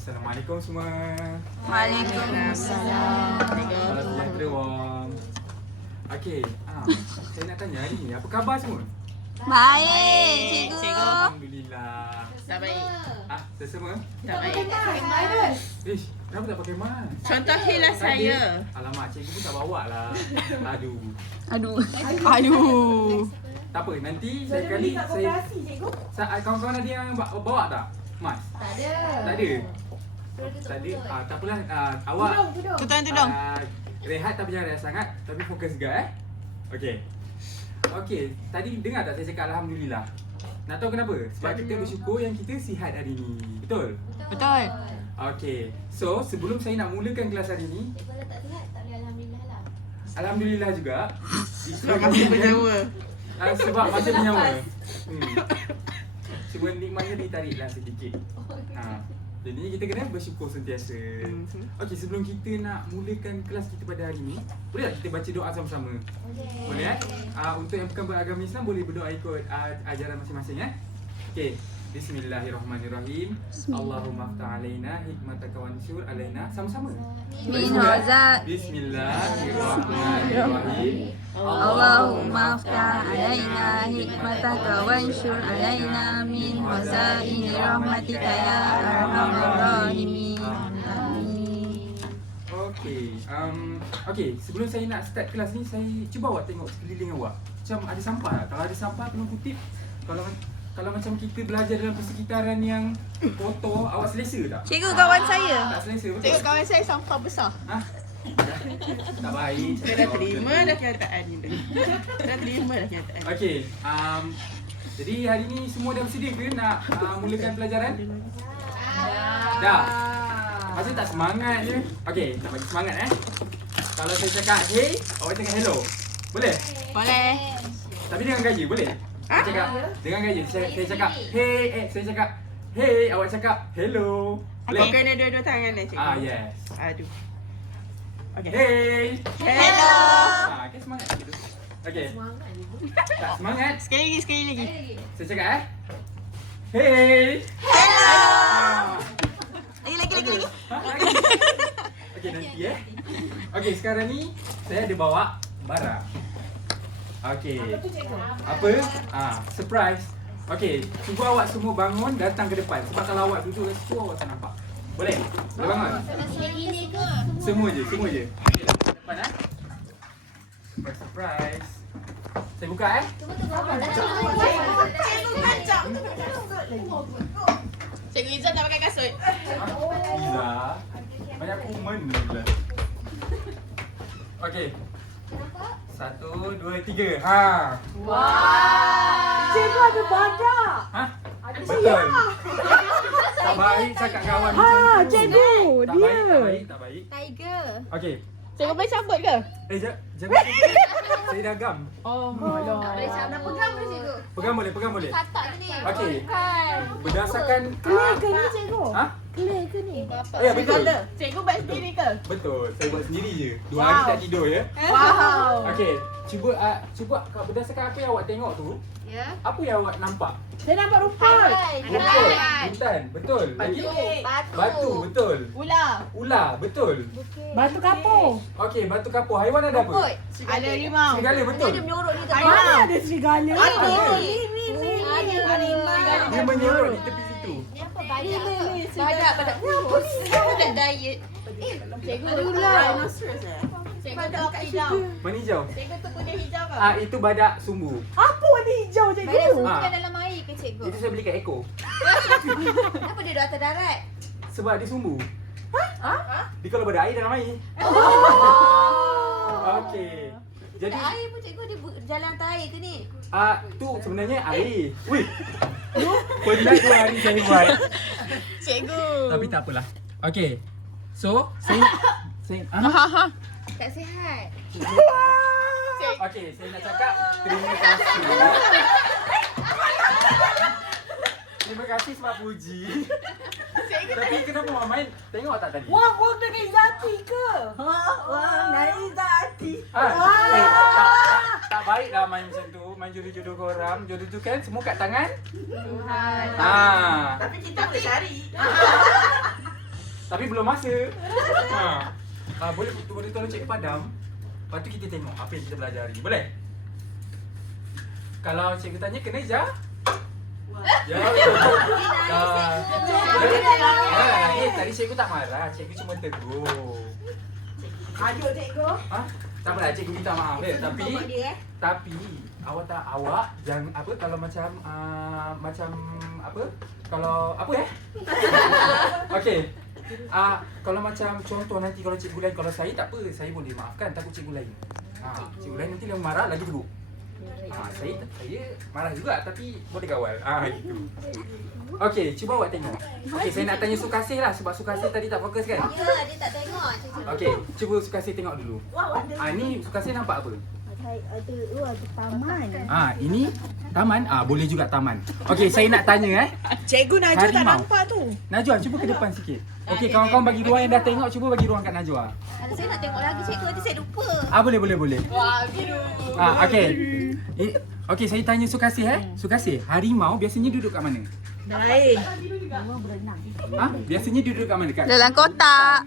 Assalamualaikum semua. Waalaikumsalam. Salam sejahtera Wong. Okey, saya nak tanya hari ni apa khabar semua? Baik, cikgu. Alhamdulillah. Tak baik. Sesama? Tak baik. Ish, kenapa tak pakai mask? Contohilah saya. Alamak, cikgu pun tak bawa lah. Aduh. Aduh. Tak apa, nanti sekali saya kawan-kawan ada yang bawa tak? Mask? Tak ada. Tak ada? Tak ada? Tak apalah. Awak Tudung. rehat tapi jangan rehat sangat. Tapi fokus juga Okey, tadi dengar tak saya cakap Alhamdulillah? Nak tahu kenapa? Sebab kita bersyukur yang kita sihat hari ni. Betul? Betul. Okey, so sebelum saya nak mulakan kelas hari ni, Kalau tak sihat, tak boleh Alhamdulillah lah. Alhamdulillah juga. Sebab masih bernyawa. Sebab masih bernyawa. Cuma nikmatnya ditariklah sedikit. Jadi kita kena bersyukur sentiasa. Okey, sebelum kita nak mulakan kelas kita pada hari ni, boleh tak kita baca doa sama-sama? Boleh untuk yang bukan beragama Islam boleh berdoa ikut ajaran masing-masing Okey. Bismillahirrahmanirrahim. Allahumma aftah alaina hikmataka wa anshur alaina. Sama-sama. Min hazat. Bismillahirrahmanirrahim. Allahumma aftah alaina hikmataka wa anshur alaina min wazaini rahmatika ya arhamar rahimin. Amin. Okey, sebelum saya nak start kelas ni, saya cuba awak tengok sekeliling awak. Macam ada sampah tak? Kalau ada sampah tolong kutip. Kalau macam kita belajar dalam persekitaran yang kotor, awak selesa tak? Cikgu, kawan saya. Tak selesa, betul? Cikgu, kawan saya sampah besar. Tak baik. Saya dah terima dah kenyataan ni dah. Dah terima dah kenyataan. Okey, jadi hari ni semua dah bersedia ke nak mulakan pelajaran? Dah. Masih tak semangat je. Okey, nak bagi semangat Kalau saya cakap hey, awak cakap hello. Boleh? Boleh. Tapi dengan gaya, boleh? Saya cakap dengan gaya. Saya cakap hey, saya cakap hey, awak cakap hello. Boleh? Kau kena dua-dua tangan dah cikgu. Yes. Aduh. Okey. Hey. Hello. Okay, semangat gitu. Okey. Tak semangat. Sekali lagi. Saya cakap hey. Hello. Lagi. Lagi. Okey, nanti Okey, sekarang ni saya ada bawa barang. Okey. Apa? Surprise. Okey, cuba awak semua bangun datang ke depan. Sebab kalau awak duduk kat situ awak tak nampak. Boleh? Boleh bangun? Semua je. Okey, depan Surprise. Saya buka Cikgu Izzat dah pakai kasut. Gila. Banyak kuman ni gila. Okey. 1, 2, 3. Wah. Cikgu ada badak. Betul. Tak baik cakap kawan macam tu. Cikgu, Tak baik. Tiger. Okey. Cikgu boleh cabut ke? Jangan. Saya dah gam. Oh, Tak boleh cara nak pegang boleh cikgu. Pegang boleh. Katak ke ni? Okey. Berdasarkan Clear ke ni cikgu? Clear ke ni? Ya, betul. Cikgu buat sendiri ke? Betul. Saya buat sendiri je. 2 hari tak tidur Wow. Okey. Cuba berdasarkan apa yang awak tengok tu, Ya. apa yang awak nampak? Saya nampak rumput. Rumput, hutan, betul. Lagi batu, betul. Ular, betul. Batu kapur. Okey, batu kapur. Haiwan ada apa? Ada rimau. Serigala, betul. Dia menyorok ni tak Mana ada serigala? Dia menyorok di tepi situ. Ni apa badak? Badak diet. Cikgu Rhinoceros Cikgu tu hijau. Mana hijau? Cikgu tu kuda hijau ke? Itu badak sumbu. Apa warna hijau Badak cikgu? semua kan dalam air ke cikgu? Itu saya beli kat Eko. Kenapa dia duduk atas darat? Sebab dia sumbu. Dia kalau berada air dalam air. Okey. Jadi Ada air pun cikgu dia jalan atas air ke ni? tu sebenarnya air. Wih. Penat 2 hari saya buat. Cikgu. Tapi tak apalah. Okey. So, saya Tak sihat. okey, saya nak cakap terima kasih. Terima kasih sebab puji. Tapi kenapa Mak main? Tengok tak tadi? Wah, kau dengan Izzati ke? Wah, naik Izzati. Tak baik lah main macam tu. Main jodoh-jodoh korang. Jodoh tu kan semua kat tangan Tuhan. Tapi kita boleh cari. Tapi belum masa. Boleh tolong cikgu padam. Lepas tu kita tengok apa yang kita belajar hari ni. Boleh? Kalau cikgu tanya kena je. Ya. Tadi cikgu tak marah. Cikgu cuma tegur. Aduh cikgu. Tak apalah, cikgu minta maaf tapi awak jangan apa kalau macam apa? Kalau apa Okey. Kalau macam contoh nanti kalau cikgu lain, kalau saya tak apa, saya boleh maafkan, takut cikgu lain. Cikgu lain nanti yang marah lagi teruk. Saya marah juga tapi boleh kawal. Gitu. Okey, cuba awak tengok. Okey, saya nak tanya Sukasih lah sebab Sukasih tadi tak fokus kan? Ya, dia tak tengok cikgu. Okey, cuba Sukasih tengok dulu. Ni Sukasih nampak apa? Ada taman. Ini taman. Boleh juga taman. Okey, saya nak tanya Cikgu Najwa tak Harimau. nampak tu. Najwa, cuba ke depan sikit. Okey, kawan-kawan bagi ruang yang dah tengok, cuba bagi ruang kat Najwa. Kalau saya nak tengok lagi cikgu, nanti saya lupa. Boleh. Wah, biru. Okey. Okey, saya tanya Sukasih Sukasih, harimau biasanya duduk kat mana? Lain. Biasanya duduk kat mana? Dalam kotak.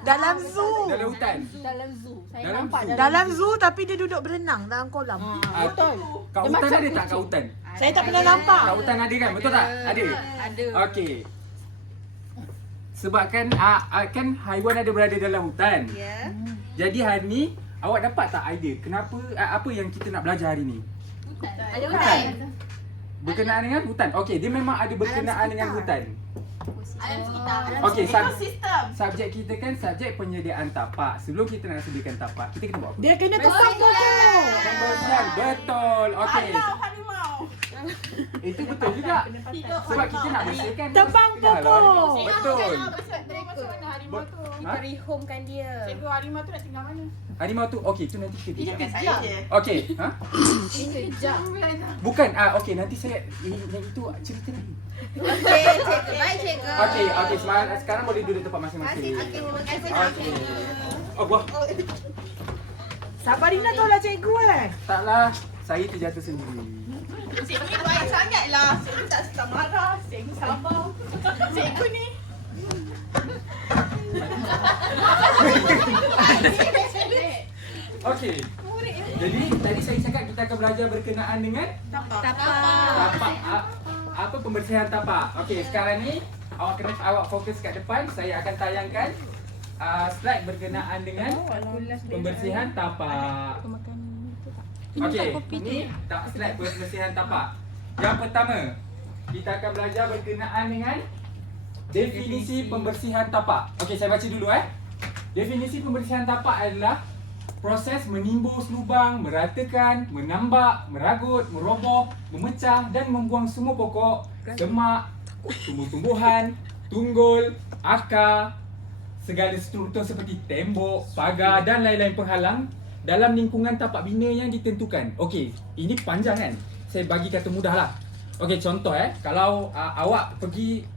Dalam zoo. Dalam hutan. Dalam zoo. Saya Dalam nampak zoo. Dalam zoo tapi dia duduk berenang dalam kolam. Betul. Kat hutan ada tak kat hutan? Saya tak pernah nampak. Kat hutan ada kan? Betul tak? Ada. Ada. Okey. Sebab kan kan haiwan ada berada dalam hutan. Ya. Jadi hari ni awak dapat tak idea kenapa apa yang kita nak belajar hari ni? Ada hutan. Berkenaan dengan hutan. Okey, dia memang ada berkenaan dengan hutan. Alam sekitar. Okey, subjek kita kan subjek penyediaan tapak. Sebelum kita nak sediakan tapak, kita kena buat apa? Dia kena tebang pokok. Pembersihan. Betul. Okey. Harimau. Itu betul juga. Sebab kita nak bersihkan Tebang kita halal. pokok. Betul. Mereka mana harimau tu? Ha? Rehomkan dia. Cikgu, harimau tu nak tinggal mana? Harimau tu okey, tu nanti kita Hidupkan bincang. saya je. Okey, Kejap. Bukan, okey nanti saya yang itu cerita lagi. Okey, cikgu. Baik, cikgu. Okey, sekarang boleh duduk tempat masing-masing. Okey, terima kasih. Okey. Oh, wah. Sabarina tu lah cikgu Taklah, saya terjatuh sendiri. Cikgu ni baik sangatlah. Cikgu tak suka marah. Cikgu sabar. Cikgu ni. Okey. Jadi tadi saya cakap kita akan belajar berkenaan dengan tapak. Apa pembersihan tapak. Okey, sekarang ni awak fokus kat depan. Saya akan tayangkan slide berkenaan dengan pembersihan tapak. Okey, ini slide pembersihan tapak. Yang pertama, kita akan belajar berkenaan dengan definisi pembersihan tapak. Okey, saya baca dulu Definisi pembersihan tapak adalah proses menimbus lubang, meratakan, menambak, meragut, meroboh, memecah dan membuang semua pokok, semak, tumbuh-tumbuhan, tunggul, akar, segala struktur seperti tembok, pagar dan lain-lain penghalang dalam lingkungan tapak bina yang ditentukan. Okey, ini panjang kan? Saya bagi kata mudah lah. Okey, contoh kalau awak pergi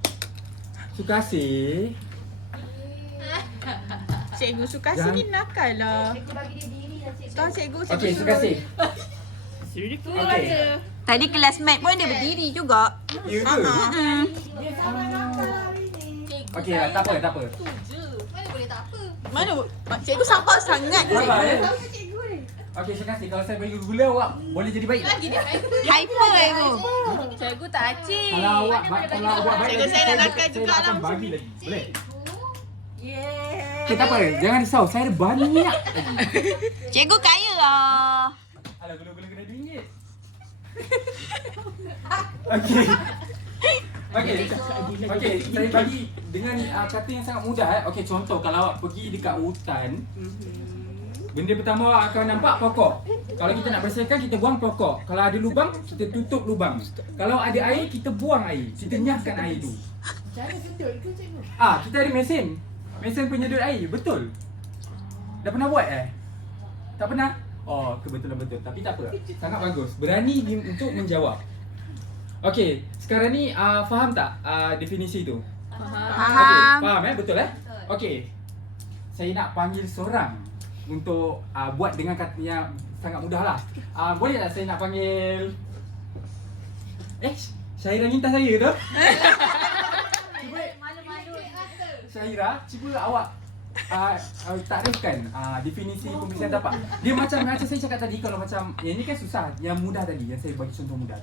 Sukasih. Cikgu Sukasih ni nakal lah. Cikgu bagi dia diri lah, cikgu. Tahu cikgu Okey, Sukasih. Okey. Tadi kelas mat pun dia berdiri juga. You ke? Dia sangat nakal hari ni. Okey lah, tak apa. Mana boleh tak apa? Mana? Cikgu sabar sangat Sabar, cikgu. Cikgu ni. Okey, Sukasih, kalau saya bagi gula awak boleh jadi baik tak? Hyper cikgu. Cikgu tak acik. Kalau awak baik Cikgu, saya nak nakal juga lah akan macam bagi lagi. Boleh? Yeah. Okay, tak apa. Jangan risau. Saya ada banyak. Cikgu kaya lah. Alah, gula-gula kena RM2. Okey. Okey, saya bagi dengan kata yang sangat mudah Okey, contoh kalau awak pergi dekat hutan, benda pertama awak akan nampak pokok. Kalau kita nak bersihkan, kita buang pokok. Kalau ada lubang, kita tutup lubang. Kalau ada air, kita buang air. Kita nyahkan air tu. Cara sedut ke cikgu? Kita ada mesin. Mesin penyedut air, betul. Dah pernah buat Tak pernah? Oh, kebetulan betul. Tapi tak apa. Sangat bagus. Berani untuk menjawab. Okey, sekarang ni faham tak definisi tu? Faham. Okay, faham betul Okey. Saya nak panggil seorang untuk buat dengan kata yang sangat mudah lah. Boleh tak saya nak panggil Syahira minta saya tu? Malu-malu. Syahira, cuba awak takrifkan definisi pembersihan tapak. Dia macam saya cakap tadi, kalau macam yang ni kan susah, yang mudah tadi, yang saya bagi contoh mudah.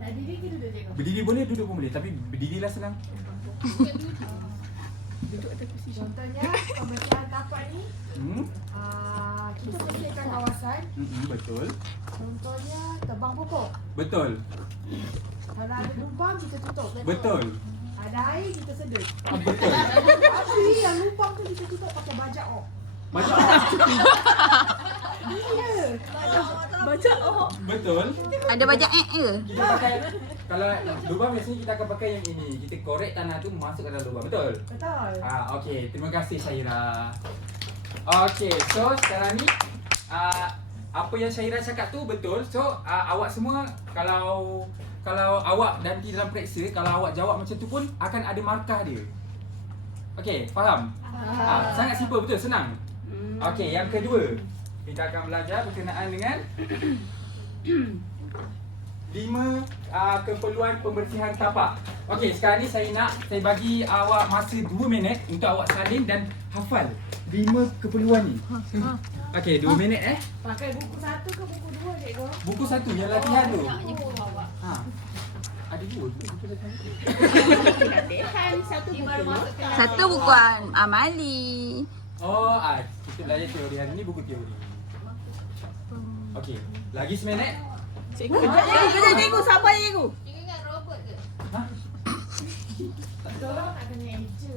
Nak diri ke duduk cikgu? Berdiri boleh, duduk pun boleh, tapi berdirilah senang. Contohnya pembersihan tapak ni kita bersihkan kawasan. Betul. Contohnya tebang pokok. Betul. Kalau ada lubang kita tutup. Betul. Ada air kita sedut. Betul. Tapi yang lubang tu kita tutup pakai bajak ok. Macam Ya. Baca betul. Ada bajak ke? Kita pakai, kalau lubang biasanya kita akan pakai yang ini. Kita korek tanah tu masuk ke dalam lubang. Betul? Betul. Okey, terima kasih Syahira. Okey, so sekarang ni apa yang Syahira cakap tu betul. So awak semua kalau awak nanti dalam periksa, kalau awak jawab macam tu pun akan ada markah dia. Okey, faham? Sangat simple, betul, senang. Okey, yang kedua, kita akan belajar berkenaan dengan 5 keperluan pembersihan tapak. Okey, sekarang ni saya bagi awak masa 2 minit untuk awak salin dan hafal 5 keperluan ni. Okey, 2 minit Pakai buku 1 ke buku 2 cikgu? Buku 1 yang latihan tu. Ada 2 buku latihan satu buku. Satu bukuan amali. Kita belajar teori hari ni, buku teori. Okey, lagi seminit. Cikgu, kejap cikgu, sabar cikgu. Cikgu ingat robot ke? Tolong nak kena eja.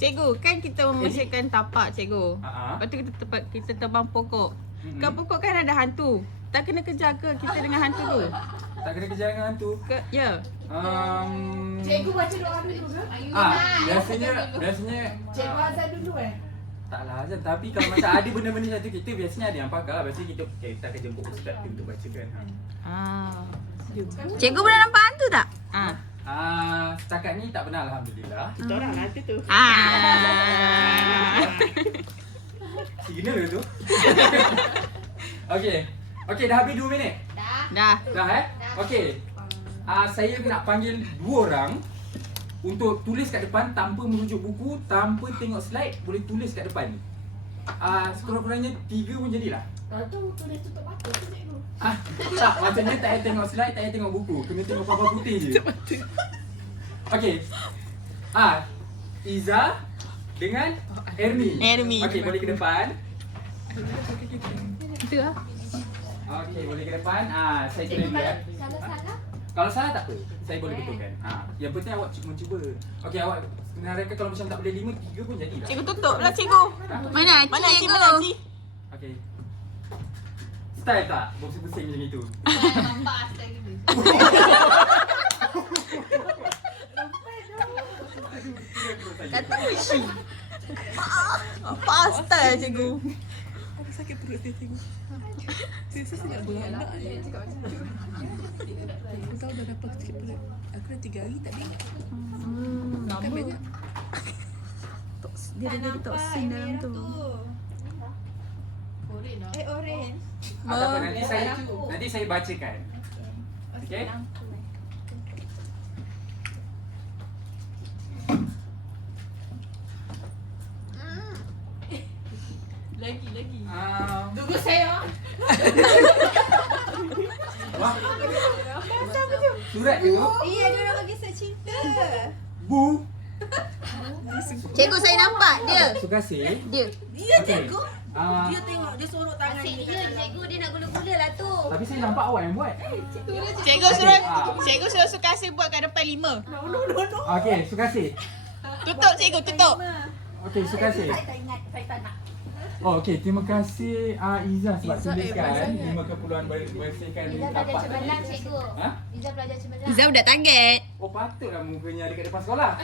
Cikgu, kan kita membersihkan tapak cikgu. Lepas tu kita tebang pokok. Kan pokok kan ada hantu. Tak kena kejar ke kita dengan hantu tu? Tak kena kejar dengan hantu. Ya. Cikgu baca doa dulu ke? Biasanya Cikgu azan dulu taklah azan, tapi kalau macam ada benda-benda macam tu, kita biasanya ada yang pakar. Biasanya kita akan jemput ustaz tu untuk bacakan. Cikgu pernah nampak hantu tak? Setakat ni tak pernah, alhamdulillah. Kita orang nanti tu. Signal ke tu? Okey, dah habis 2 minit. Dah. Dah Okey. Saya nak panggil 2 orang untuk tulis kat depan tanpa merujuk buku, tanpa tengok slide, boleh tulis kat depan. Sekurang-kurangnya 3 pun jadilah. Kalau tu tulis tutup mata tu cikgu. Tak, macamnya tak payah tengok slide, tak payah tengok buku. Kena tengok papan putih je. Okey. Iza dengan Ermi. Okey, boleh ke depan. Itu lah. Okey, boleh ke depan. Saya kena lihat. Salah-salah. Kalau salah tak apa, saya boleh betulkan. Yang penting awak cuba. Okey, awak kena reka kalau macam tak boleh 5, 3 pun jadilah. Cikgu tutup lah cikgu. Mana Mana cikgu? cikgu? Okey. Style tak? Bersih-bersih macam itu. Nampak style gitu. Kata wishi. Pasta ya cikgu. Aku sakit perut dia cikgu. Saya nak beranak je. Aku tahu dah dapat sakit perut. Aku dah 3 hari tak dengar. Makan banyak. Dia ada toksin dalam tu. Orange. Tak apa, nanti saya bacakan. Okey? Lagi. Tunggu saya. Wah. Surat tu. Iya, dia orang bagi surat cinta. Bu. Cikgu saya nampak dia. Sukasih. Dia. Iya, Okey. cikgu. Dia tengok, dia sorok tangan Asyik dia. dia cikgu dia nak gula-gula lah tu. Tapi saya nampak awak yang buat. Cikgu suruh Sukasih buat kat depan 5. No. Okey, Sukasih. Tutup cikgu, tutup. Okey, Sukasih. Saya tak ingat, saya tak nak. Okey, terima kasih Iza sebab tuliskan 5 keperluan bersihkan Iza belajar tapak tadi. cemerlang cikgu. Ha? Iza belajar cemerlang. Iza udah target. Oh, patutlah mukanya ada kat depan sekolah.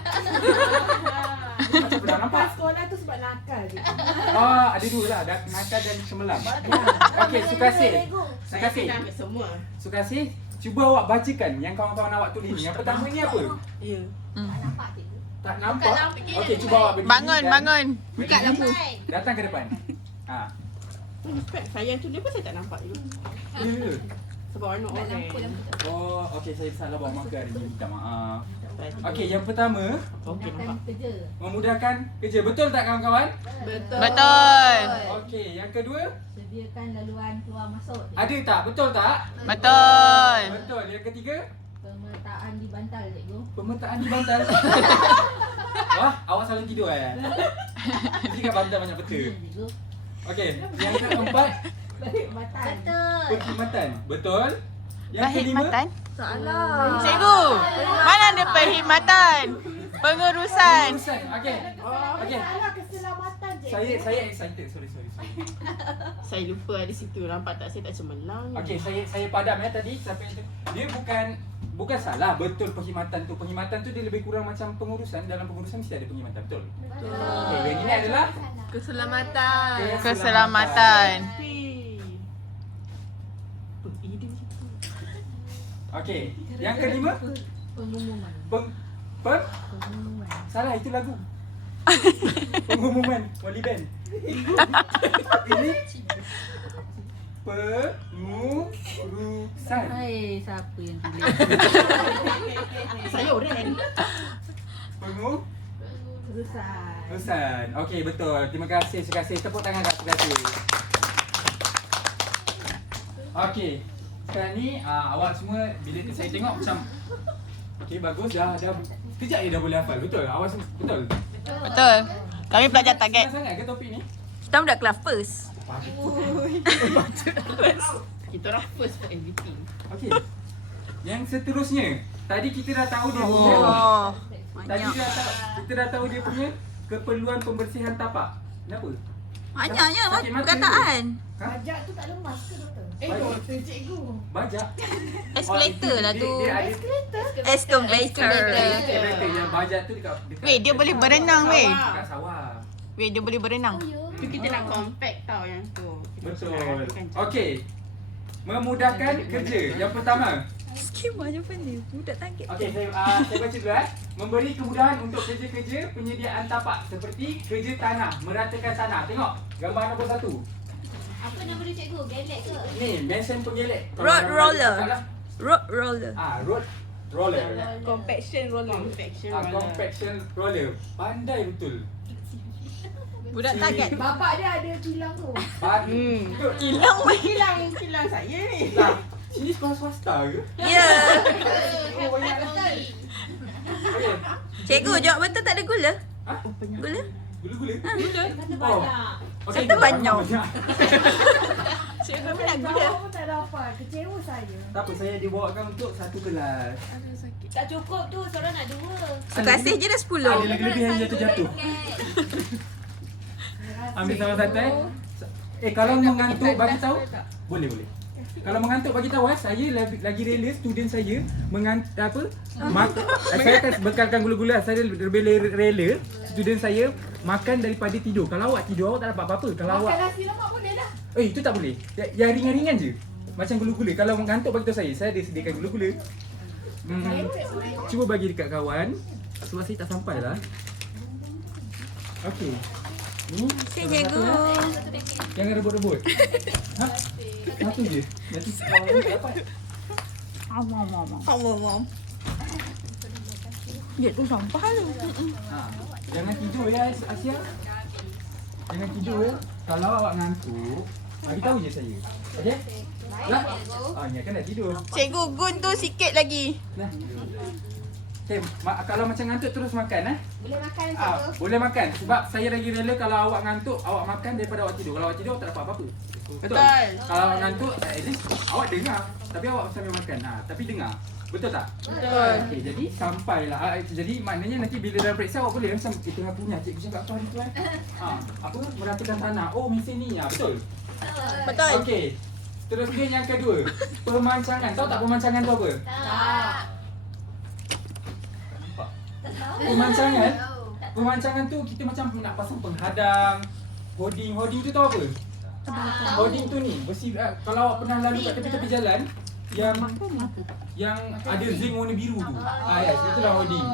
Macam pernah nampak. Pas sekolah tu sebab nakal je. Ada 2 lah, nakal dan cemerlang. Okey, Sukasih. Semua. Sukasih, cuba awak bacakan yang kawan-kawan awak tulis ni. Yang pertama ni apa? Ya. Tak nampak cikgu. Tak nampak? Okey, cuba awak berdiri Bangun, dan bangun. Buka berdiri, lampu. datang ke depan. Saya yang tulis pun saya tak nampak dulu. Ya. Sebab warna orange. Oh, okey, saya salah bawa marker hari ni. Minta maaf. Okey, yang pertama, memudahkan kerja. Betul tak kawan-kawan? Betul. Okey, yang kedua, Sediakan laluan keluar masuk. ada tak? Betul tak? Betul. Betul. Yang ketiga, Pemetaan di bantal, cikgu. pemetaan di bantal. Wah, awak selalu tidur Jadi kat bantal banyak peta. Cikgu. Okey, yang keempat, Perkhidmatan. perkhidmatan. Betul. Yang kelima, Perkhidmatan. Salah. Cikgu, mana ada perkhidmatan? Pengurusan. urusan. Okey. Okey. Salah keselamatan, cikgu. Saya excited. Sorry. Saya lupa ada situ. Nampak tak? Saya tak cemerlang. Okey, saya padam tadi sampai itu. Dia bukan salah, betul perkhidmatan tu. Perkhidmatan tu dia lebih kurang macam pengurusan. Dalam pengurusan mesti ada perkhidmatan, betul? Okey, yang ini adalah Keselamatan. Keselamatan. okey, yang kelima, Pengumuman. Pengumuman. salah itu lagu. Pengumuman Wali Band. Ini pengurusan. Hai, siapa yang tulis? Saya Oren. Pengurusan. Terusan. Okey, betul. Terima kasih. Tepuk tangan kat terima kasih. Okey. Sekarang ni awak semua bila saya tengok macam okey, bagus dah kejap je dah boleh hafal. Betul? Awak semua betul? Betul. Kami pelajar target. Senang sangat ke topik ni? Kita budak kelas first. Kita orang first for everything. Okey. Yang seterusnya, tadi kita dah tahu dia punya Oh, tadi banyak. kita dah tahu dia punya keperluan pembersihan tapak. Kenapa? Banyaknya Sakit mata perkataan. Bajak tu tak lemas ke, doktor? Doktor cikgu. Bajak. Escalator lah tu. Dia ada Excavator. escalator yang bajak tu dekat Weh, dia boleh berenang weh. dekat sawah. Weh, dia boleh berenang. Tu kita nak compact tau yang tu. Kita Betul. nak rapikan. Okey. Memudahkan kerja. Yang pertama. Skim aja pandai. Budak target. Okey, saya baca dulu Memberi kemudahan untuk kerja-kerja penyediaan tapak seperti kerja tanah, meratakan tanah. Tengok gambar nombor 1. Apa nama dia cikgu? Gelek ke? Ni, mesin penggelek. Road roller. Salah. Road roller. Road roller. Compaction roller. Compaction roller. Compaction roller. Pandai betul. Budak target. Bapak dia ada kilang tu. Hilang weh. Kilang saya ni. Lah, sini sekolah swasta ke? Ya. Oh, banyak betul. Okey. Cikgu, jawab betul tak ada gula? Ha? Gula? Gula-gula. Mana Oh. banyak? Okey, Kata banyak. Cikgu nak gula. Jawab pun tak dapat. Kecewa saya. Tak apa, saya dibawakan untuk satu kelas. Tak cukup tu, seorang nak 2. Sekasih je dah 10. Ada lebih-lebih yang jatuh-jatuh. Ambil salah satu kalau mengantuk bagi tahu. Boleh. Kalau mengantuk bagi tahu saya lagi rela student saya saya akan bekalkan gula-gula. Saya lebih rela student saya makan daripada tidur. Kalau awak tidur awak tak dapat apa-apa. Kalau awak Nasi lemak boleh dah. itu tak boleh. Yang ringan-ringan je. Macam gula-gula. Kalau mengantuk bagi tahu saya ada sediakan gula-gula. Cuba bagi dekat kawan. Sebab saya tak sampai lah. Okey. Ni Okey, cikgu. jangan rebut-rebut. Ha? Satu je. Nanti kawan ni tak dapat. Om. Dia tu sampah tu. Jangan tidur ya Asia. Jangan tidur ya. Kalau awak ngantuk, bagi tahu je saya. Okey? Lah. Ni kan dah tidur. Cikgu, gun tu sikit lagi. Nah. Okey, kalau macam ngantuk terus makan Boleh makan boleh makan sebab saya lagi rela kalau awak ngantuk awak makan daripada awak tidur. Kalau awak tidur tak dapat apa-apa. Betul. Kalau awak ngantuk at least awak dengar tapi awak sambil makan. Tapi dengar. Betul tak? Betul. Okey, jadi sampailah. Jadi maknanya nanti bila dalam periksa awak boleh macam tengah punya cikgu cakap apa hari tu apa meratakan tanah. Oh mesin ni. Betul. Betul. Okey. Terusnya yang kedua, pemancangan. Tahu tak pemancangan tu apa? Pemancangan tu kita macam nak pasang penghadang, hoarding tu tahu apa? Hoarding tu ni besi kalau awak pernah lalu kat tepi-tepi jalan yang ada zinc warna biru tu. Yes, itulah hoarding.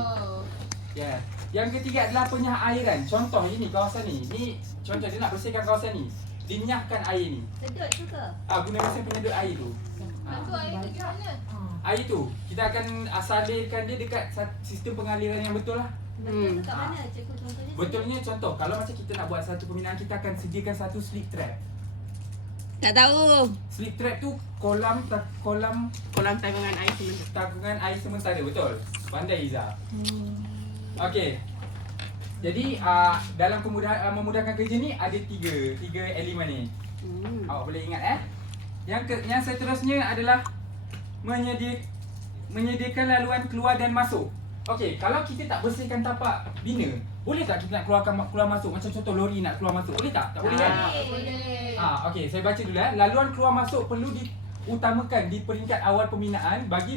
Ya. Yang ketiga adalah penyairan. Contoh ini kawasan ni. Ni contoh dia nak bersihkan kawasan ni. Dinyahkan air ni. Sedut tu ke? Guna mesin penyedut air tu. Tu air pergi mana? air tu kita akan salirkan dia dekat sistem pengaliran yang betul lah. Betul kat mana cikgu contohnya? Betulnya contoh, kalau macam kita nak buat satu pembinaan, kita akan sediakan satu slip trap. Tak tahu. Slip trap tu kolam Tanggungan air sementara. tagungan air sementara, betul? Pandai Iza. Okey. Jadi dalam memudahkan kerja ni ada tiga elemen ni. Awak boleh ingat Yang seterusnya adalah menyediakan laluan keluar dan masuk. Okey, kalau kita tak bersihkan tapak bina, boleh tak kita nak keluar masuk? Macam contoh lori nak keluar masuk, boleh tak? Tak boleh kan? Boleh. Okey, saya baca dulu Laluan keluar masuk perlu diutamakan di peringkat awal pembinaan bagi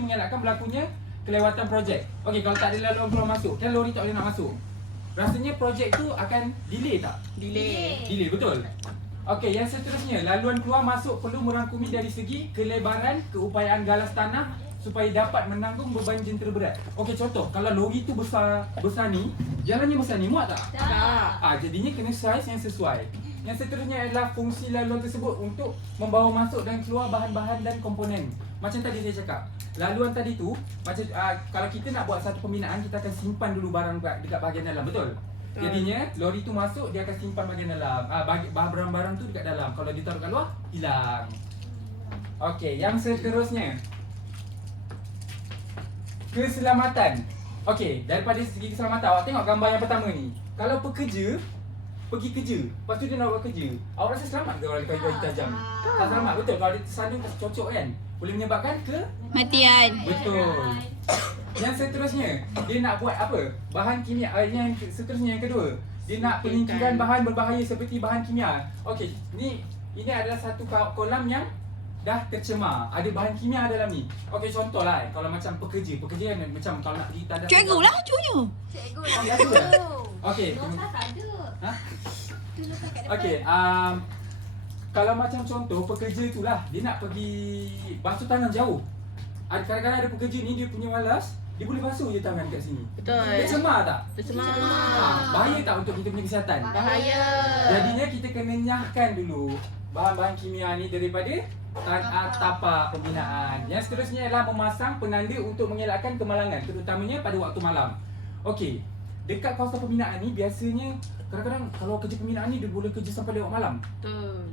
mengelakkan berlakunya kelewatan projek. Okey, kalau tak ada laluan keluar masuk, kan lori tak boleh nak masuk. Rasanya projek tu akan delay tak? Delay, betul. Okey, yang seterusnya, laluan keluar masuk perlu merangkumi dari segi kelebaran, keupayaan galas tanah supaya dapat menanggung beban jentera berat. Okey, contoh, kalau lori tu besar ni, jalannya besar ni, muat tak? Tak. Jadinya kena saiz yang sesuai. Yang seterusnya adalah fungsi laluan tersebut untuk membawa masuk dan keluar bahan-bahan dan komponen. Macam tadi saya cakap, laluan tadi tu, macam kalau kita nak buat satu pembinaan, kita akan simpan dulu barang dekat bahagian dalam, betul? Jadinya lori tu masuk, dia akan simpan bahagian dalam. Barang-barang tu dekat dalam. Kalau ditaruh kat luar, hilang. Okey, yang seterusnya, keselamatan. Okey, daripada segi keselamatan, awak tengok gambar yang pertama ni. Kalau pekerja pergi kerja, lepas tu dia nak buat kerja, awak rasa selamat ke kalau dia kayu tajam? Tak selamat, betul. Kalau dia tersandung, tercocok kan, boleh menyebabkan Matian. betul. Yang seterusnya, dia nak buat apa? Bahan kimia. Yang seterusnya, yang kedua, dia nak penyingkiran bahan berbahaya seperti bahan kimia. Okey, ini adalah satu kolam yang dah tercemar. Ada bahan kimia dalam ni. Okey, contohlah kalau macam pekerja kan macam kalau nak pergi tanda Cikgu lah cucunya. Cikgu lah tu. Okey. Nota tak ada. Ha? Tu nota kat depan. Okey, kalau macam contoh pekerja itulah dia nak pergi basuh tangan jauh. Kadang-kadang ada pekerja ni dia punya malas, dia boleh basuh je tangan kat sini. Betul. Tercemar tak? Tercemar. Bahaya tak untuk kita punya kesihatan? Bahaya. Jadinya kita kena nyahkan dulu bahan-bahan kimia ni daripada tapak pembinaan. Yang seterusnya adalah memasang penanda untuk mengelakkan kemalangan, terutamanya pada waktu malam. Okey, dekat kawasan pembinaan ni biasanya kadang-kadang kalau kerja pembinaan ni dia boleh kerja sampai lewat malam. Betul.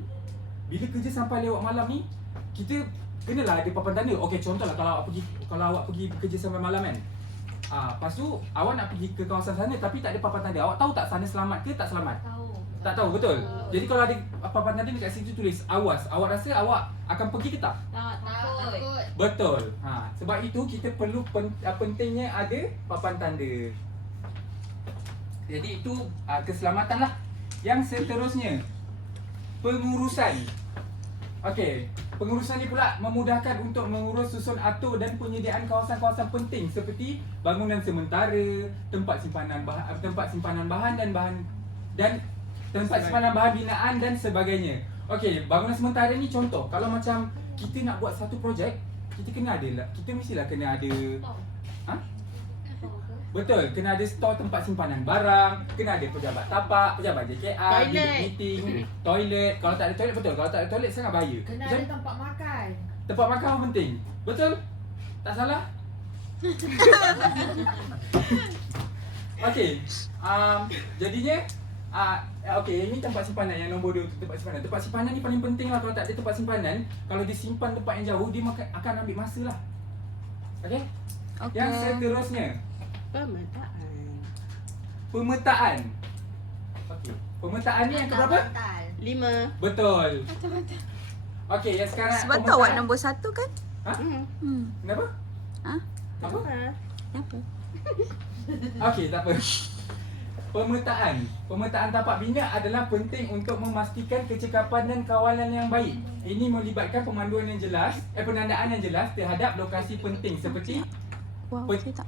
Bila kerja sampai lewat malam ni, kita kenalah ada papan tanda. Okey, contohlah kalau awak pergi bekerja sampai malam kan. Lepas tu awak nak pergi ke kawasan sana tapi tak ada papan tanda. Awak tahu tak sana selamat ke tak selamat? Tahu. Tak tahu, betul? Jadi kalau ada papan tanda dekat situ tulis awas, awak rasa awak akan pergi ke tak? Tak, takut. Betul. Sebab itu kita perlu pentingnya ada papan tanda. Jadi itu keselamatan lah. Yang seterusnya, pengurusan. Okey, pengurusan ni pula memudahkan untuk mengurus susun atur dan penyediaan kawasan-kawasan penting seperti bangunan sementara, tempat simpanan bahan dan tempat simpanan bahan binaan dan sebagainya. Okey, bangunan sementara ni contoh, kalau macam kita nak buat satu projek, kita mestilah kena ada betul, kena ada stor tempat simpanan barang, kena ada pejabat tapak, pejabat JKR, bilik meeting, toilet. Kalau tak ada toilet, betul, kalau tak ada toilet sangat bahaya. Kena ada tempat makan. Tempat makan pun penting. Betul? Tak salah? Okey. Jadinya okey, ini tempat simpanan yang nombor 2 tu, tempat simpanan. Tempat simpanan ni paling penting lah. Kalau tak ada tempat simpanan, kalau disimpan tempat yang jauh, dia akan ambil masa lah. Okey? Yang seterusnya, pemetaan. Okey. Pemetaan ni yang keberapa? 5. Betul. Okey, yang sekarang Sebab tu awak nombor 1 kan? Ha? Kenapa? Ha? Apa? Apa? Okey, tak apa. Pemetaan tapak bina adalah penting untuk memastikan kecekapan dan kawalan yang baik. Ini melibatkan pemanduan yang jelas, penandaan yang jelas terhadap lokasi penting seperti Wow, saya tak.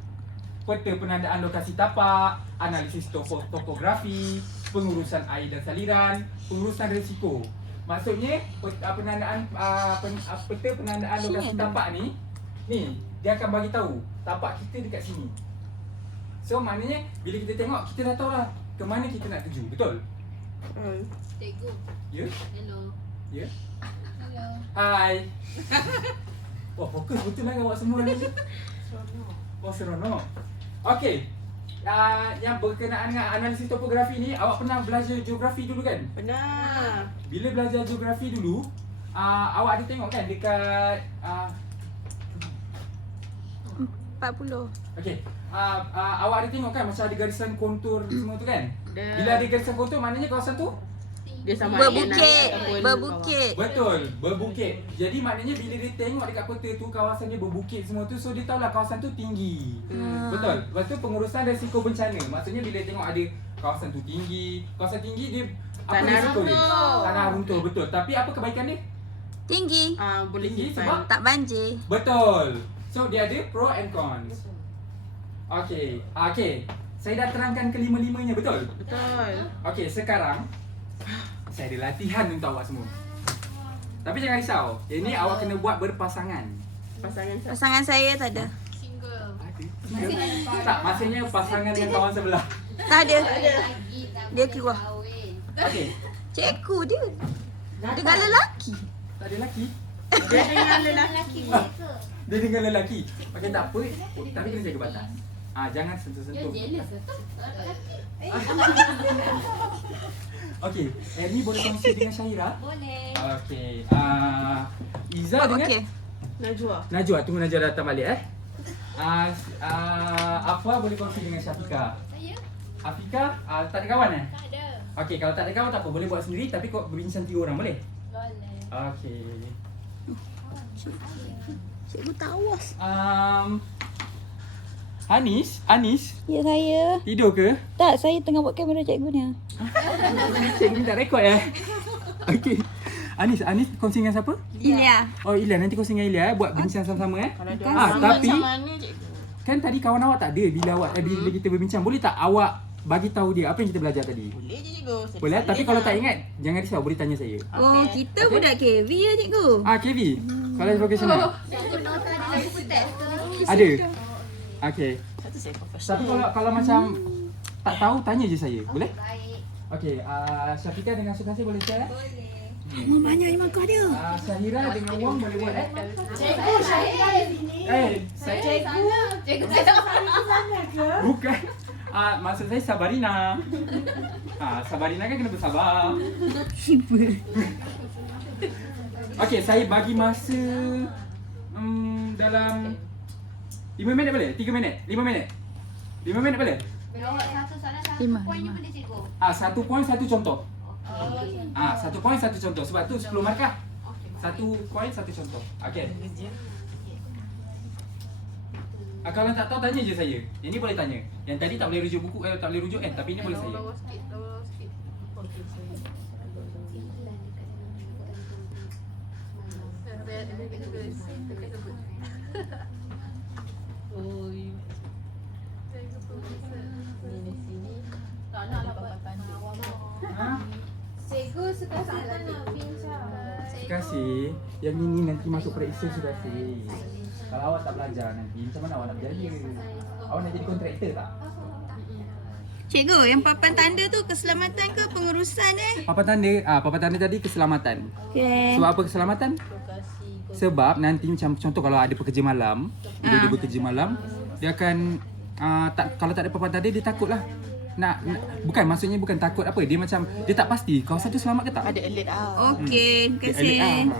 peta penandaan lokasi tapak, analisis topografi, pengurusan air dan saliran, pengurusan risiko. Maksudnya peta penandaan lokasi tapak ni dia akan bagi tahu tapak kita dekat sini. So maknanya bila kita tengok, kita dah tahu lah ke mana kita nak tuju, betul? Cikgu. Ya? Hello. Ya? Hello. Hai. Oh, fokus betul lah awak semua ni. Oh, seronok. Okey. Yang berkenaan dengan analisis topografi ni, awak pernah belajar geografi dulu kan? Benar. Bila belajar geografi dulu, awak ada tengok kan dekat 40. okey. Awak ada tengok kan macam ada garisan kontur semua tu kan? Bila ada garisan kontur maknanya kawasan tu Dia sama Berbukit. betul, berbukit. Jadi maknanya bila dia tengok dekat peta tu kawasan dia berbukit semua tu, so dia tahulah kawasan tu tinggi. Betul. Lepas tu pengurusan risiko bencana. Maksudnya bila tengok ada kawasan tu tinggi, kawasan tinggi dia apa Tanah risiko dia? runtuh. Tanah runtuh, betul. Tapi apa kebaikan dia? Tinggi. boleh Tinggi simpan. sebab Tak banjir. betul. So dia ada pro and cons. Okey. Okey. Saya dah terangkan kelima-limanya, betul? Betul. Okey, sekarang saya ada latihan untuk awak semua. Tapi jangan risau. Ini awak kena buat berpasangan. Pasangan siapa? Pasangan saya tak ada. Single. Tak, maksudnya pasangan yang kawan sebelah. Tak ada. Lagi tak Dia boleh keluar. kahwin. Okey. Cikgu dia. Dengan lelaki. Tak ada lelaki. Dia dengan lelaki. Lelaki boleh ke? Dia dengan lelaki. Okey, tak apa. Tapi kena jaga batas. Jangan Dia sentuh-sentuh. jealous ke tu? Lelaki. Okey, Ernie boleh kongsi dengan Syahira? Boleh. Okey. Iza dengan Okey. Najwa. Najwa. Tunggu Najwa datang balik Afwa boleh kongsi dengan Syafiqah. Saya Afika, tak ada kawan tak ada. Okey, kalau tak ada kawan tak apa, boleh buat sendiri tapi kau berbincang 3 orang boleh? Boleh. Okey. Cikgu tawas. Anis, Ya saya. tidur ke? Tak, saya tengah buat kamera cikgu ni. Cikgu minta rekod Okey. Anis kongsi dengan siapa? Ilya. Oh, Ilya, nanti kongsi dengan Ilya buat bincang sama-sama Kalau dia tapi macam mana cikgu? kan tadi kawan awak tak ada bila kita berbincang. Boleh tak awak bagi tahu dia apa yang kita belajar tadi? Boleh je cikgu. Saya Boleh, tapi salin kalau lah. tak ingat jangan risau, boleh tanya saya. Oh, kita budak KV ya cikgu. KV. College Vocational. Cikgu nota ada lagi petek ke? Ada. Okey. Satu saya professional. Tapi kalau macam tak tahu tanya je saya. Boleh? Baik. Okey, Syafiqah dengan Sukasi boleh share? Boleh. Banyak memang kau ada. Syahira dengan Wang boleh buat Cikgu saya di sini. saya Cikgu saya. bukan. Maksud saya Sabarina. Sabarina kan kena bersabar. Okey, saya bagi masa dalam 5 minit boleh? 3 minit? 5 minit? 5 minit boleh? Jawab satu soalan satu Lima, poin je lima. boleh cikgu. 1 poin 1 contoh. Okey. 1 poin 1 contoh. Sebab tu 10 markah. 1 poin 1 contoh. Okey. Kalau tak tahu tanya je saya. Yang ni boleh tanya. Yang tadi tak boleh rujuk buku, tak boleh rujuk tapi ini boleh saya. Ha? Cikgu suka salah nak bincang. Terima kasih. Yang ini nanti masuk periksa sudah sih. Kalau awak tak belajar nanti, macam mana awak nak berjaya? Awak nak jadi kontraktor tak? Cikgu, yang papan tanda tu keselamatan ke pengurusan Papan tanda tadi keselamatan. Okey. Sebab apa keselamatan? Sebab nanti macam contoh kalau ada pekerja malam, bila dia bekerja malam, dia akan kalau tak ada papan tanda dia takutlah. Bukan maksudnya bukan takut apa, dia macam dia tak pasti kawasan tu selamat ke tak? Ada alert Okey, terima Dia kasih. alert.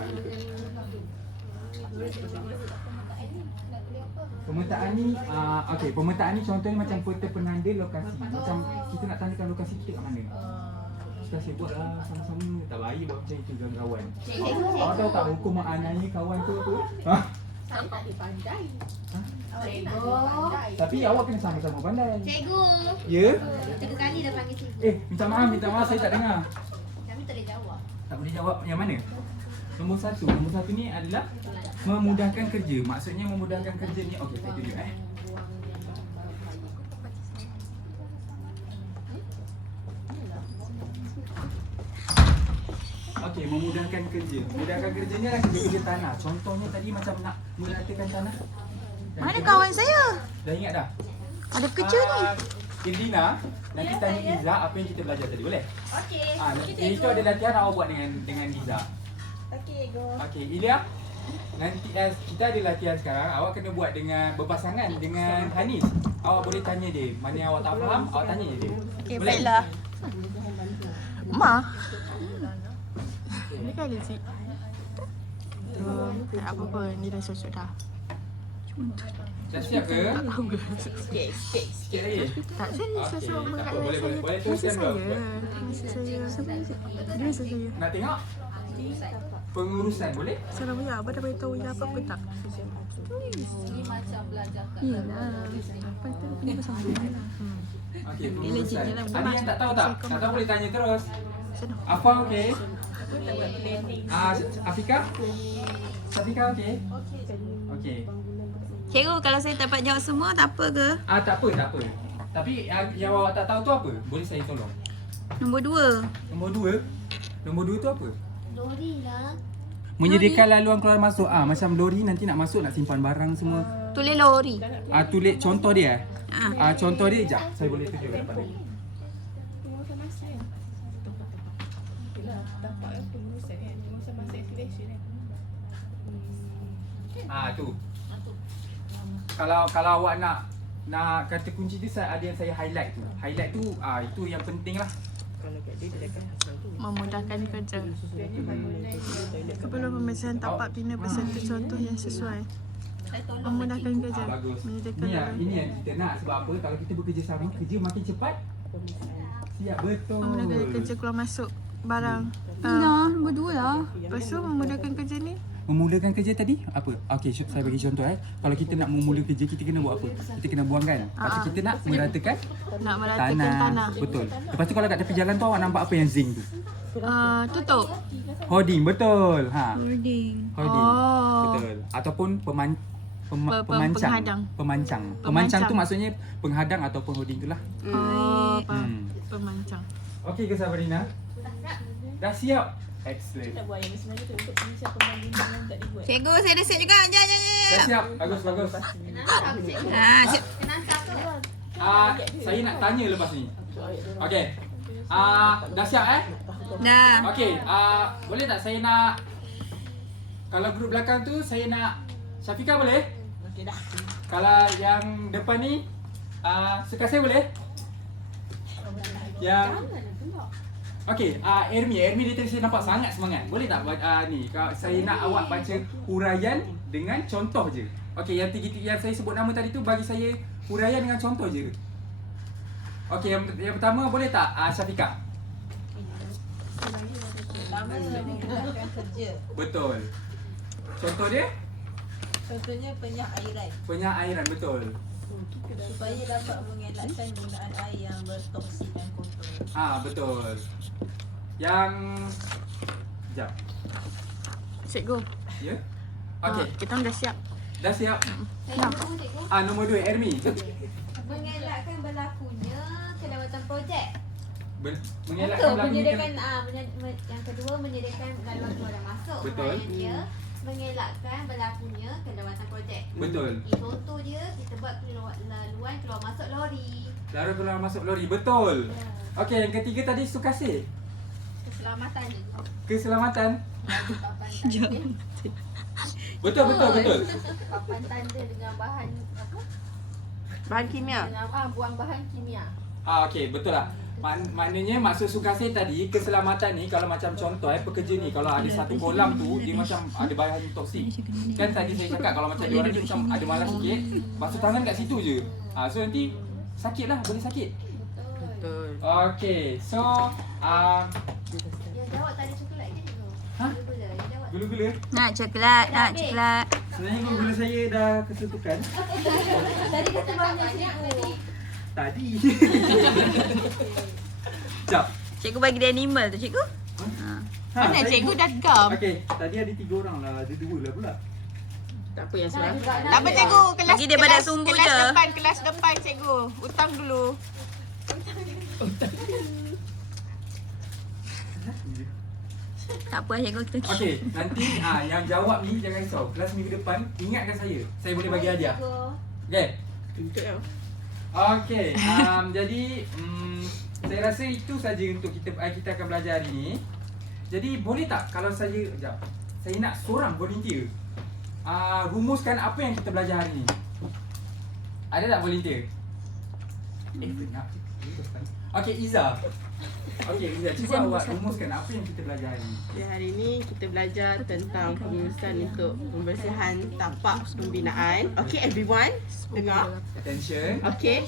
Pemetaan ni pemetaan ni contohnya macam peta penanda lokasi. Macam kita nak tandakan lokasi kita kat mana. Kita asyik buatlah sama-sama. Tak baik buat macam itu dengan kawan. Awak tahu tak hukum menganiaya kawan tu apa? Saya tak dipandai. Cikgu. Tapi awak kena sama-sama pandai. Cikgu. Ya? 3 kali dah panggil cikgu. Minta maaf saya tak dengar. Kami tak boleh jawab. Tak boleh jawab yang mana? Nombor satu ni adalah memudahkan kerja. Maksudnya memudahkan kerja ni. Okey, saya tunjuk Okey, memudahkan kerja. Memudahkan kerjanya adalah kerja-kerja tanah. Contohnya tadi macam nak meratakan tanah. Mana kawan saya? Dah ingat dah? Ada kerja ni. Irina, nanti tanya Iza apa yang kita belajar tadi, boleh? Okey. Itu ada latihan awak buat dengan Iza. Okey, go. Okey, Ilya, nanti kita ada latihan sekarang. Awak kena buat dengan berpasangan dengan Hanis. Awak boleh tanya dia. Mana yang awak tak faham, awak tanya je dia. Okay, Boleh? baiklah. Ma. Ini kan lecik. Tak apa-apa, ni dah cocok dah. Dah siap ke? Sikit. Sikit lagi. Tak, saya Okey, sesuai tak apa, mengenai boleh saya. teruskan dulu. Masa saya. Dia masa saya. Nak tengok? Pengurusan boleh? Salah ya, abang dah beritahu ya apa-apa tak? Ini macam belajar kat Iyalah. Apa tu kena bersama lah. Okey, legit pengurusan. je lah. Ada yang tak tahu tak? Tak tahu boleh tanya terus. Apa okey? Afika? Afika okey? Okey. Cikgu, kalau saya dapat jawab semua, tak apa ke? Tak apa. Tapi yang awak tak tahu tu apa? Boleh saya tolong? Nombor 2. Nombor 2 tu apa? Lori lah. Menyediakan laluan keluar masuk. Macam lori nanti nak masuk, nak simpan barang semua. Tulis lori. Tulis contoh dia. Contoh dia sekejap. Saya boleh tunjuk kat depan lagi. Tu. Kalau awak nak kata kunci tu, ada yang saya highlight tu. Highlight tu itu yang penting lah. Memudahkan kerja. Keperluan pemeriksaan tapak bina berserta contoh yang sesuai. Memudahkan kerja. Bagus. Menyediakan Ini yang kita nak. Sebab apa? Kalau kita bekerjasama, kerja makin cepat. Siap, betul. memudahkan kerja keluar masuk barang. Nah, nombor 2 lah. Lepas tu memudahkan kerja ni Memulakan kerja tadi apa? Okey, saya bagi contoh Kalau kita nak memula kerja, kita kena buat apa? Kita kena buangkan. Lepas tu kita nak meratakan nak meratakan tanah. Betul. Lepas tu kalau kat tepi jalan tu awak nampak apa yang zinc tu? Tutup. Hoarding, betul. Hoarding. Hoarding. Oh. Betul. Ataupun pemancang. penghadang. Pemancang tu maksudnya penghadang ataupun hoarding tu lah. Faham. Pemancang. Okey ke Sabrina? Dah siap. Excellent. Cikgu, saya dah siap juga. Jap. Dah siap. Bagus. Siap. Saya nak tanya lepas ni. Okey. Dah siap Dah. Okey, boleh tak saya nak, kalau grup belakang tu saya nak Syafiqah boleh? Okey dah. Kalau yang depan ni Sekasih boleh? Yang okey, Ermi dia tadi saya nampak sangat semangat. Boleh tak ni saya nak awak baca huraian dengan contoh je. Okey, yang saya sebut nama tadi tu bagi saya huraian dengan contoh je. Okey, yang pertama boleh tak Syafiqah? Pertama memudahkan kerja. Betul. Contoh dia? Contohnya penyairan. Penyairan, betul. Supaya dapat mengelakkan penggunaan air yang bertoksik dan kotor. Betul. Yang sekejap. Cikgu. Ya? Okey, Kita orang dah siap. dah siap. Saya nombor cikgu. Nombor 2 Ermi. Mengelakkan berlakunya kelewatan projek. Mengelakkan Betul, menyediakan berlakunya. yang kedua menyediakan laluan keluar dan masuk. Betul. Yang dia mengelakkan berlakunya kelewatan projek. Betul. Contoh dia kita buat laluan keluar masuk lori. Lalu keluar masuk lori, betul. Okey, yang ketiga tadi Sukasih. Keselamatan je. Keselamatan. Papan tanda. Betul. Papan tanda dengan bahan apa? Bahan kimia. Dengan buang bahan kimia. Okey, betul lah. Maknanya maksud Sukasih tadi, keselamatan ni kalau macam contoh pekerja ni kalau ada satu kolam tu dia macam ada bahan toksik. Kan tadi saya cakap kalau macam diorang ni macam ada malas sikit, basuh tangan kat situ je. So nanti sakit lah, boleh sakit. Betul. Okey, so Yang jawab tadi coklat je tu. Gula-gula. Yang jawab. gula-gula. Nak coklat. Sebenarnya gula saya dah ketutukan. Tadi kata banyak cikgu. Tadi. Sekejap. Cikgu bagi dia animal tu, cikgu. Mana saya cikgu dah gam? Okey, tadi ada 3 orang lah, ada 2 lah pula. Tak apa yang salah. juga nak Tak apa cikgu, kelas Bagi dia pada sumbu je. Kelas depan cikgu. Utang dulu. Tak apa, cikgu kita. Okey, nanti yang jawab ni jangan risau. Kelas minggu depan ingatkan saya. Saya boleh bagi hadiah. Okey. Okey, jadi saya rasa itu saja untuk kita akan belajar hari ni. Jadi boleh tak kalau saya nak seorang volunteer rumuskan apa yang kita belajar hari ni. Ada tak volunteer? Nak. Okey, Iza. Okey, Iza, cuba awak rumuskan apa yang kita belajar hari ni. Ya, hari ni kita belajar tentang pengurusan untuk pembersihan tapak pembinaan. Okay, everyone, dengar. Attention. Okay.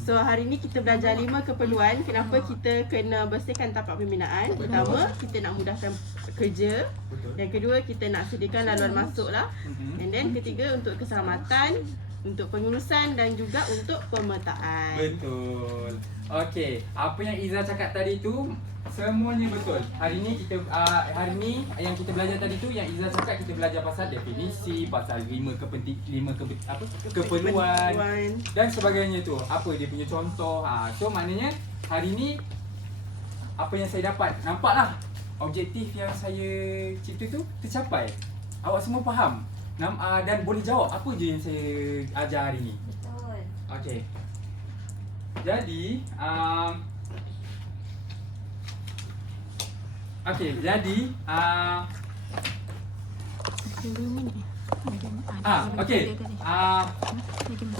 So hari ni kita belajar 5 keperluan kenapa kita kena bersihkan tapak pembinaan. Pertama, kita nak mudahkan kerja. Betul. Yang kedua, kita nak sediakan laluan masuk lah. And then ketiga, untuk keselamatan, untuk pengurusan dan juga untuk pemetaan. Betul. Okey, apa yang Iza cakap tadi tu semuanya betul. Hari ni kita yang kita belajar tadi tu yang Iza cakap, kita belajar pasal definisi, pasal 5 keperluan dan sebagainya tu. Apa dia punya contoh. So maknanya hari ni apa yang saya dapat, nampaklah objektif yang saya cipta tu tercapai. Awak semua faham dan boleh jawab apa je yang saya ajar hari ni. Betul. Okey. Jadi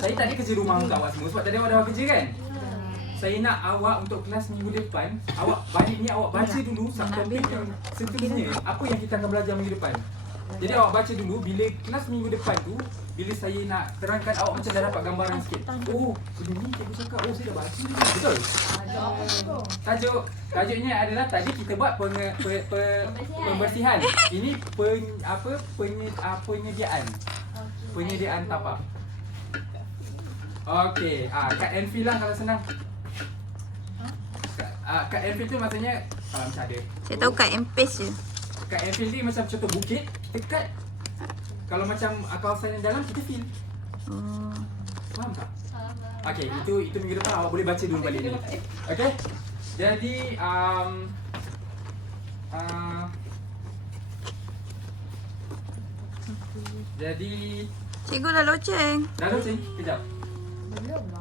saya tak ada kerja rumah untuk awak semua sebab tadi awak dah kerja kan? Saya nak awak untuk kelas minggu depan, awak balik ni awak baca dulu subtopik yang seterusnya, apa yang kita akan belajar minggu depan. Jadi awak baca dulu, bila kelas minggu depan tu, bila saya nak terangkan, awak macam dah dapat gambaran sikit. Oh, benda ni cikgu cakap, oh saya dah baca ni. Betul? Tajuknya adalah tadi kita buat pembersihan. Ini penyediaan tapak. Okey, cut and fill lah kalau senang. Cut and fill tu maksudnya macam ada. Saya tahu cut and paste je. Cut and fill ni macam contoh bukit, kita cut. Kalau macam kawasan yang dalam, kita fill. Faham tak? Okey, itu minggu depan awak boleh baca dulu balik ni. Okey? Jadi Cikgu dah loceng. dah loceng? Kejap.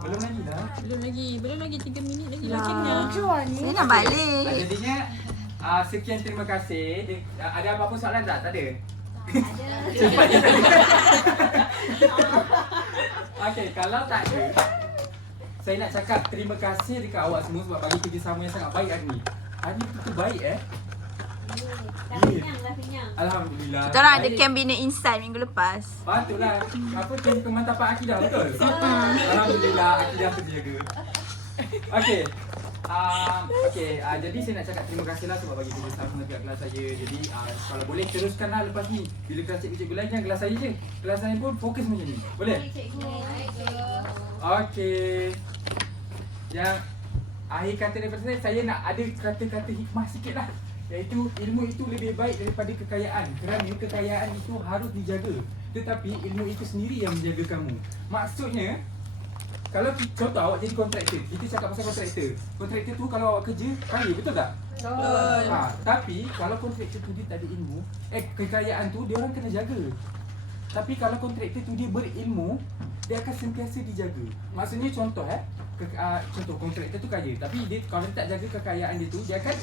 Belum lagi dah. Belum lagi 3 minit lagi Lah. locengnya. Saya nak balik. Jadinya sekian, terima kasih. Ada apa-apa soalan tak? Tak ada? Cepat je. Okey, kalau tak ada, saya nak cakap terima kasih dekat awak semua sebab bagi kerjasama yang sangat baik hari ni. Hari ni betul baik Dah kenyang. Alhamdulillah. Kita orang ada cabinet inside minggu lepas. Patutlah. Apa camp kemantapan akidah, betul? Alhamdulillah akidah terjaga. Okey. Jadi saya nak cakap terima kasihlah sebab bagi kerjasama dekat kelas saya. Jadi kalau boleh teruskanlah lepas ni. Bila kelas cikgu-cikgu lain jangan kelas saya je. Kelas lain pun fokus macam ni. Boleh? Okey. Yang akhir kata daripada saya nak ada kata-kata hikmah sikit lah. Iaitu ilmu itu lebih baik daripada kekayaan. Kerana kekayaan itu harus dijaga. Tetapi ilmu itu sendiri yang menjaga kamu. Maksudnya, kalau contoh awak jadi kontraktor, kita cakap pasal kontraktor. Kontraktor tu kalau awak kerja, kaya, betul tak? Betul. Tapi kalau kontraktor tu dia tak ada ilmu, kekayaan tu dia orang kena jaga. Tapi kalau kontraktor tu dia berilmu, dia akan sentiasa dijaga. Maksudnya contoh contoh kontraktor tu kaya, tapi dia kalau dia tak jaga kekayaan dia tu, dia akan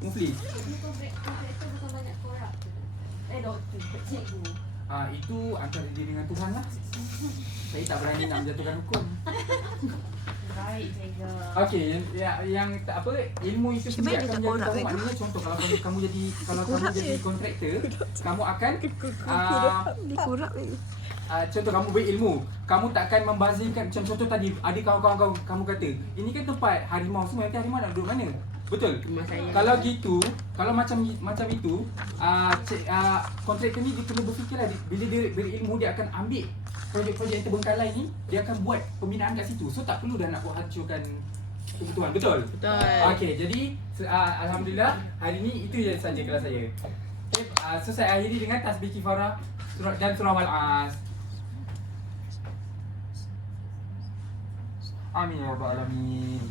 muflis. Kontraktor bukan banyak korup. Doktor, cikgu. Itu antara dia dengan Tuhan lah. Saya tak berani nak menjatuhkan hukum. Baik, cikgu. Okey, yang tak apa, ilmu itu sendiri akan menjadi kamu. Maknanya contoh kalau kamu jadi kontraktor, kamu akan Dikurap lagi. contoh kamu berilmu, kamu takkan membazirkan. Macam contoh tadi, ada kawan-kawan kamu kata, ini kan tempat harimau semua, nanti harimau nak duduk mana? Betul? Kalau gitu, kalau macam itu, kontraktor ni dia kena berfikirlah, bila dia berilmu, dia akan ambil projek-projek yang terbengkalai ni, dia akan buat pembinaan kat situ. So tak perlu dah nak buat hancurkan kebutuhan. Betul? Betul. Okey, jadi alhamdulillah hari ni itu je saja kelas saya. Okay, so saya akhiri dengan tasbih kifarah dan surah Al-As. Amin ya rabbal alamin.